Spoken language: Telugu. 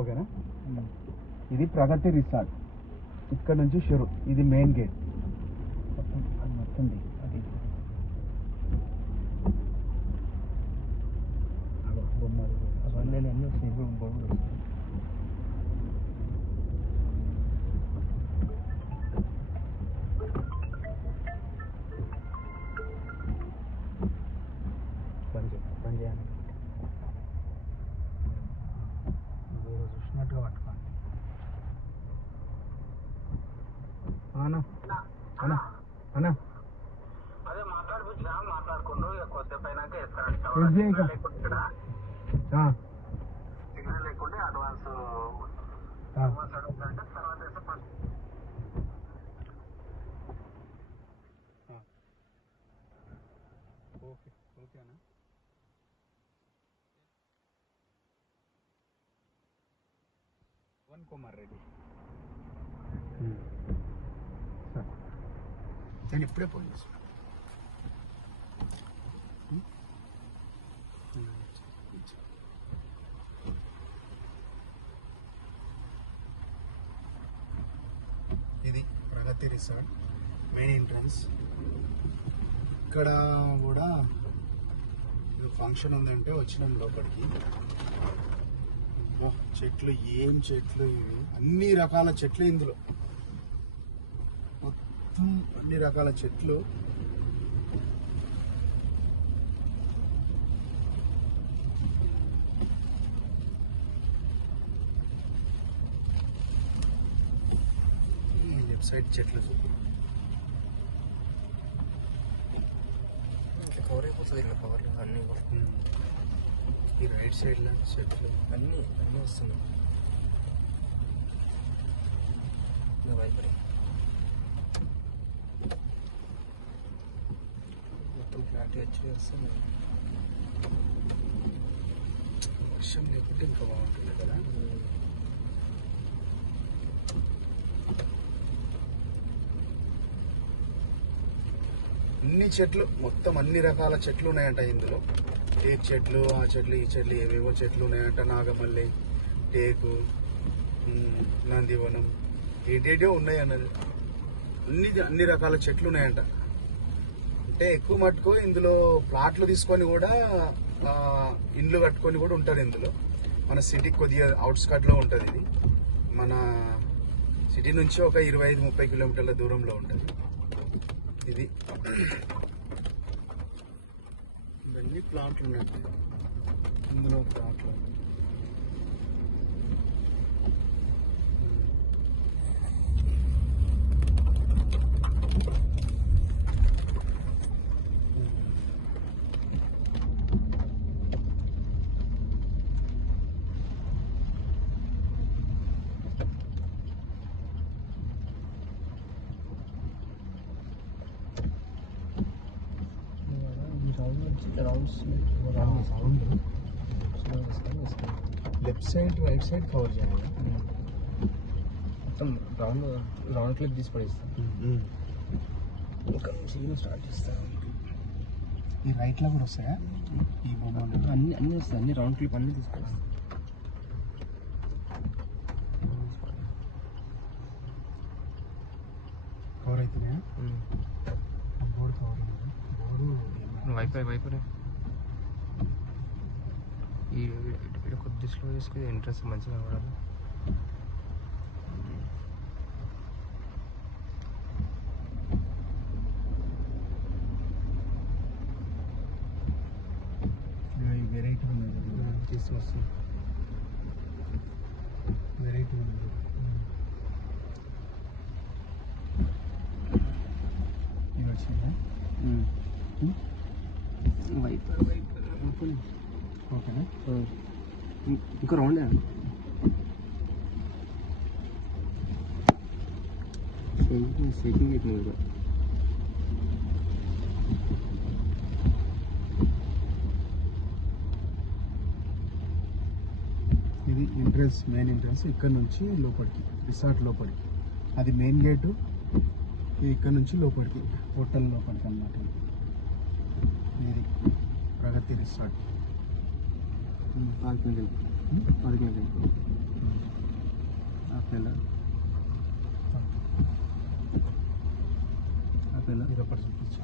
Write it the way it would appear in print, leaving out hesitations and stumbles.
ఓకేనా. ఇది ప్రగతి రిసార్ట్, ఇక్కడ నుంచి షురు. ఇది మెయిన్ గేట్. మొత్తం అది బొమ్మలు అవన్నీ అన్నీ వస్తాయి. బొమ్మలు వస్తాయి. పని చేయాలి. చూసినట్టుగా పట్టుకోండి. అన్నా అన్నా అన్నా అదే మాట్లాడిపించా, మాట్లాడుకుంటూ కొద్దిసేపు అయినాక ఇస్తాను. సిగ్నల్ లేకుంటే అడ్వాన్స్ అడుగుతుంటే తర్వాత వేస్తే ఫస్ట్. ఓకే ఓకే అన్న. కుమార్ రెడ్డి, నేను ఇప్పుడే ఫోన్ చేస్తాను. ఇది ప్రగతి రిసార్ట్ మెయిన్ ఎంట్రన్స్. ఇక్కడ కూడా ఫంక్షన్ ఉందంటే వచ్చినాం లోపలికి. చెట్లు, ఏం చెట్లు ఇవి! అన్ని రకాల చెట్లు ఇందులో, మొత్తం అన్ని రకాల చెట్లు. లెఫ్ట్ సైడ్ చెట్లు చూపు కవర్ అయిపోతుంది. ఇలా కవర్లు అన్నీ ఈ రైట్ సైడ్లో చెట్లు అన్నీ వస్తున్నాయి. వైపరి మొత్తం ఫ్లాట్ వచ్చి వస్తున్నాయి. వర్షం లేకుంటే ఇంకా బాగుంటుంది కదా. అన్ని చెట్లు, మొత్తం అన్ని రకాల చెట్లు ఉన్నాయంట ఇందులో. టేక్ చెట్లు, ఆ చెట్లు, ఈ చెట్లు, ఏవేవో చెట్లు ఉన్నాయంట. నాగమల్లి, టేకు, నందివనం, ఏటేటో ఉన్నాయి అన్నది. అన్ని రకాల చెట్లు ఉన్నాయంట. అంటే ఎక్కువ మట్టుకు ఇందులో ప్లాట్లు తీసుకొని కూడా ఇండ్లు కట్టుకొని కూడా ఉంటారు ఇందులో. మన సిటీకి కొద్దిగా అవుట్స్కట్లో ఉంటుంది ఇది. మన సిటీ నుంచి ఒక 25-30 కిలోమీటర్ల దూరంలో ఉంటుంది ఇది. ఇవన్నీ ప్లాట్లు ఉన్నాయి ఇందులో. ప్లాట్లు left side, right side cover చేయాలి. మొత్తం రౌండ్ క్లిప్ తీసి పడేస్తాను. ఇక్కడ నుంచి స్టార్ట్ చేస్తాను. ఈ రైట్లో కూడా వస్తాయా ఈ బొమ్మలు? అన్నీ వస్తాయి. అన్ని రౌండ్ క్లిప్ అన్నీ తీసుకొస్తాను. కవర్ అవుతున్నాయా? బోర్డు కవర్ ఉంది. బోర్డు వైపరే ఈ కొద్ది స్లో చేసుకుని ఇంట్రెస్ట్ మంచిగా కనబడాలి. వెరైటీ ఉన్నది తీసుకొస్తాం. వెరైటీ ఉన్నది. ఇది వచ్చిందా? వైపర్ ఓకేనా. ఇంకా రౌండ్ షేకింగ్ అవుతుంది. ఇది ఎంట్రన్స్, మెయిన్ ఎంట్రన్స్. ఇక్కడ నుంచి లోపలికి, రిసార్ట్ లోపలికి. అది మెయిన్ గేటు. ఇది ఇక్కడ నుంచి లోపలికి, హోటల్ లోపలికి అన్నమాట. ఇది ప్రగతి రిసార్ట్. పార్కింగ్ ఆపేలా మీరు ఒకటి చూపించు.